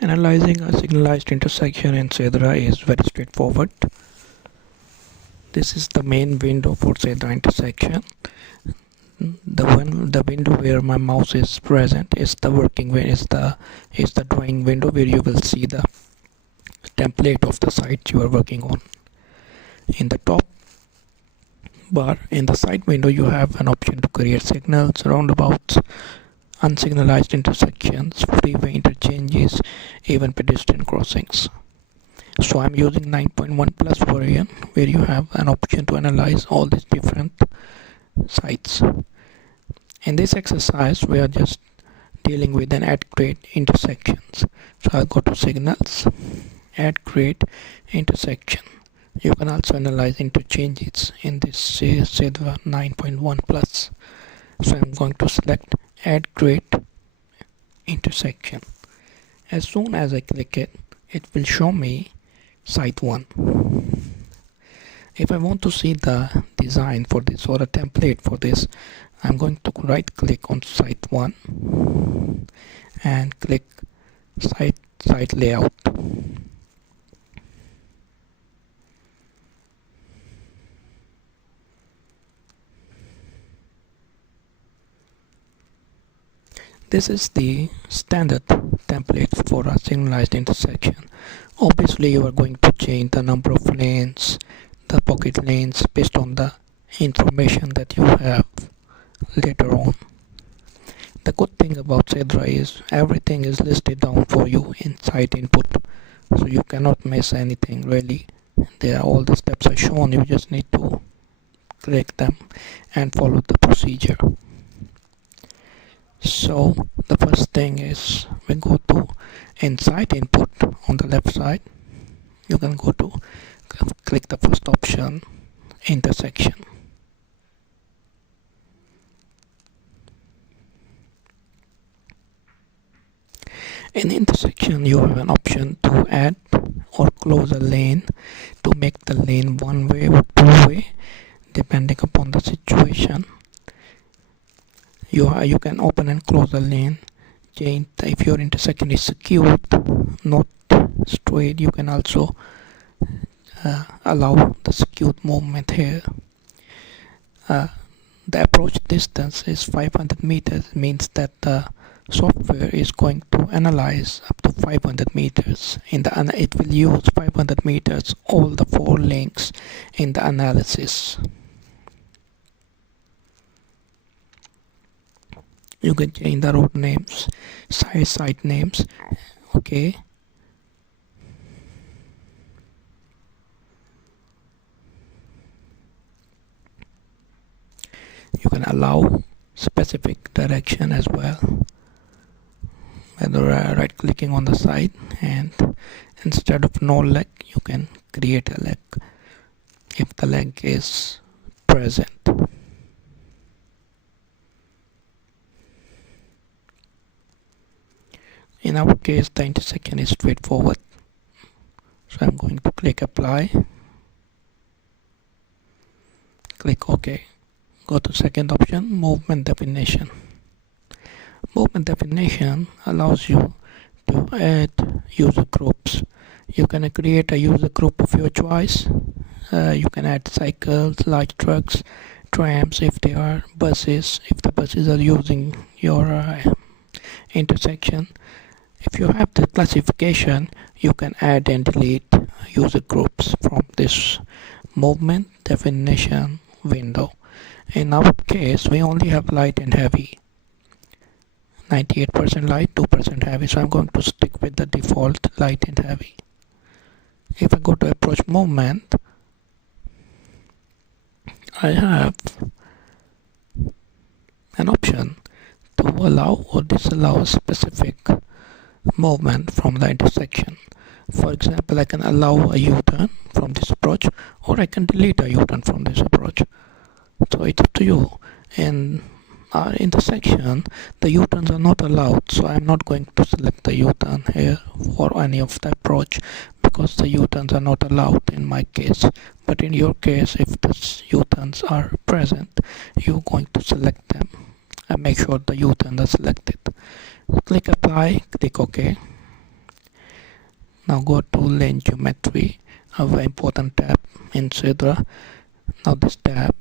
Analyzing a signalized intersection in SIDRA is very straightforward. This is the main window for SIDRA intersection. The window where my mouse is present is the working window, is the drawing window where you will see the template of the site you are working on. In the top bar in the side window you have an option to create signals, roundabouts, unsignalized intersections, freeway interchanges, even pedestrian crossings. So I'm using 9.1 plus version where you have an option to analyze all these different sites. In this exercise we are just dealing with an add create intersections. So I'll go to signals, add create intersection. You can also analyze interchanges in this SIDRA 9.1 plus. So I'm going to select add create intersection. As soon as I click it, it will show me site 1. If I want to see the design for this or a template for this, I'm going to right click on site 1 and click site layout. This is the standard template for a signalized intersection. Obviously you are going to change the number of lanes, the pocket lanes based on the information that you have later on. The good thing about SIDRA is everything is listed down for you in site input, so you cannot miss anything really. There are all the steps are shown, you just need to click them and follow the procedure. So the first thing is we go to inside input on the left side. You can go to click the first option, intersection. In intersection you have an option to add or close a lane, to make the lane one way or two way depending upon the situation. You can open and close the lane, change if your intersection is skewed, not straight. You can also allow the skewed movement here. The approach distance is 500 meters, means that the software is going to analyze up to 500 meters. It will use 500 meters all the 4 links in the analysis. You can change the road names, site names. Okay. You can allow specific direction as well. Whether right clicking on the site, and instead of no leg you can create a leg if the leg is present. In our case the intersection is straightforward, so I'm going to click apply, click OK. Go to second option, movement definition. Movement definition allows you to add user groups. You can create a user group of your choice. You can add cycles, light trucks, trams if they are buses, if the buses are using your intersection. If you have the classification, you can add and delete user groups from this movement definition window. In our case, we only have light and heavy. 98% light, 2% heavy. So I'm going to stick with the default light and heavy. If I go to approach movement, I have an option to allow or disallow a specific movement from the intersection. For example, I can allow a U-turn from this approach, or I can delete a U-turn from this approach. So it's up to you. In our intersection, the U-turns are not allowed, so I'm not going to select the U-turn here for any of the approach, because the U-turns are not allowed in my case. But in your case, if the U-turns are present, you're going to select them and make sure the U-turn is selected. Click apply, click OK. Now go to lane geometry, a very important tab in SIDRA. Now this tab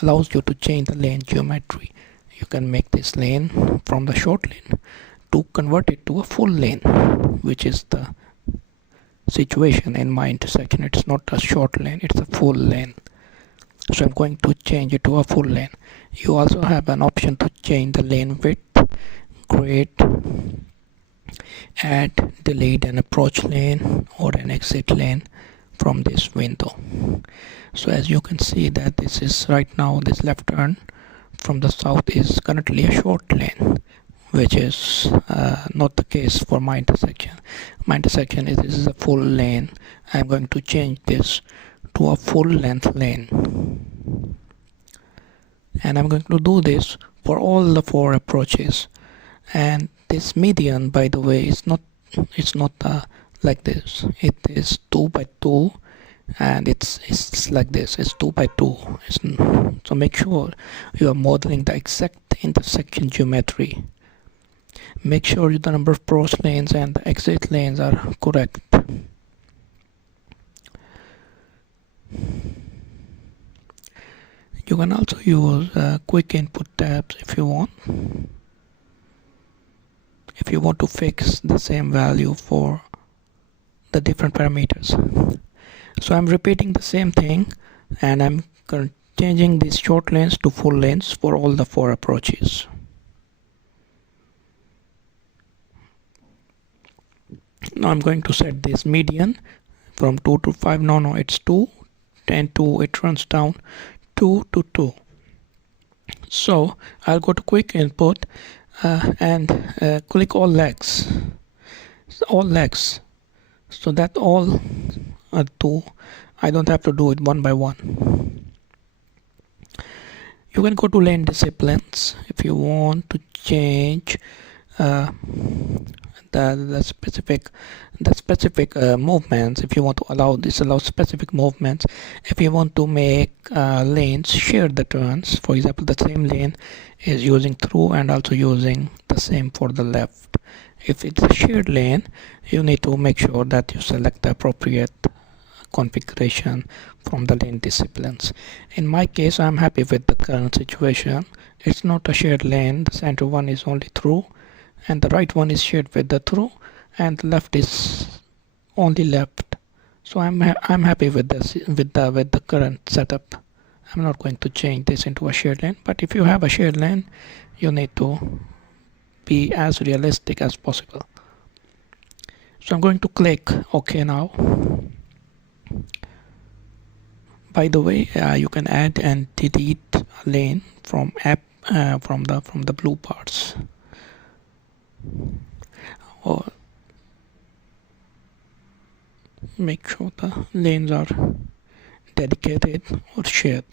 allows you to change the lane geometry. You can make this lane from the short lane to convert it to a full lane, which is the situation in my intersection. It's not a short lane, it's a full lane. So I'm going to change it to a full lane. You also have an option to change the lane width, grade, add, delete an approach lane or an exit lane from this window. So as you can see that this is right now, this left turn from the south is currently a short lane, which is not the case for my intersection. My intersection is, this is a full lane. I'm going to change this to a full length lane, and I'm going to do this for all the 4 approaches. And this median, by the way, is not, it's not like this. It is 2 by 2, and it's like this. It's 2 by 2. So make sure you are modeling the exact intersection geometry. Make sure the number of approach lanes and the exit lanes are correct. You can also use quick input tabs if you want. If you want to fix the same value for the different parameters. So I'm repeating the same thing, and I'm changing these short lanes to full lanes for all the 4 approaches. Now I'm going to set this median from 2 to 5. No, it's 2, 10 to, it runs down 2 to 2. So I'll go to quick input and click all legs. So that all are 2. I don't have to do it one by one. You can go to lane disciplines if you want to change the specific movements. If you want to allow specific movements, if you want to make lanes share the turns, for example, the same lane is using through and also using the same for the left. If it's a shared lane, you need to make sure that you select the appropriate configuration from the lane disciplines. In my case, I'm happy with the current situation. It's not a shared lane. The center one is only through, and the right one is shared with the through, and the left is only left. So I'm happy with this, with the current setup. I'm not going to change this into a shared lane, but if you have a shared lane, you need to be as realistic as possible. So I'm going to click OK now. By the way, you can add and delete a lane from from the blue parts, or make sure the lanes are dedicated or shared.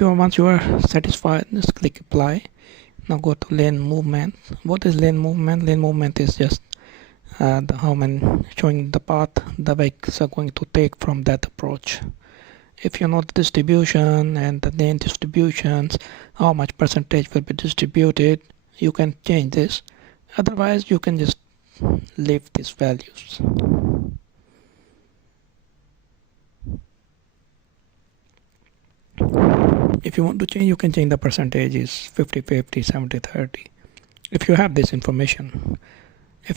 Once you are satisfied, just click apply. Now go to lane movement. What is lane movement? Lane movement is just showing the path the vehicles are going to take from that approach. If you know the distribution and the lane distributions, how much percentage will be distributed, you can change this. Otherwise, you can just leave these values. If you want to change, you can change the percentages 50-50, 70-30. If you have this information,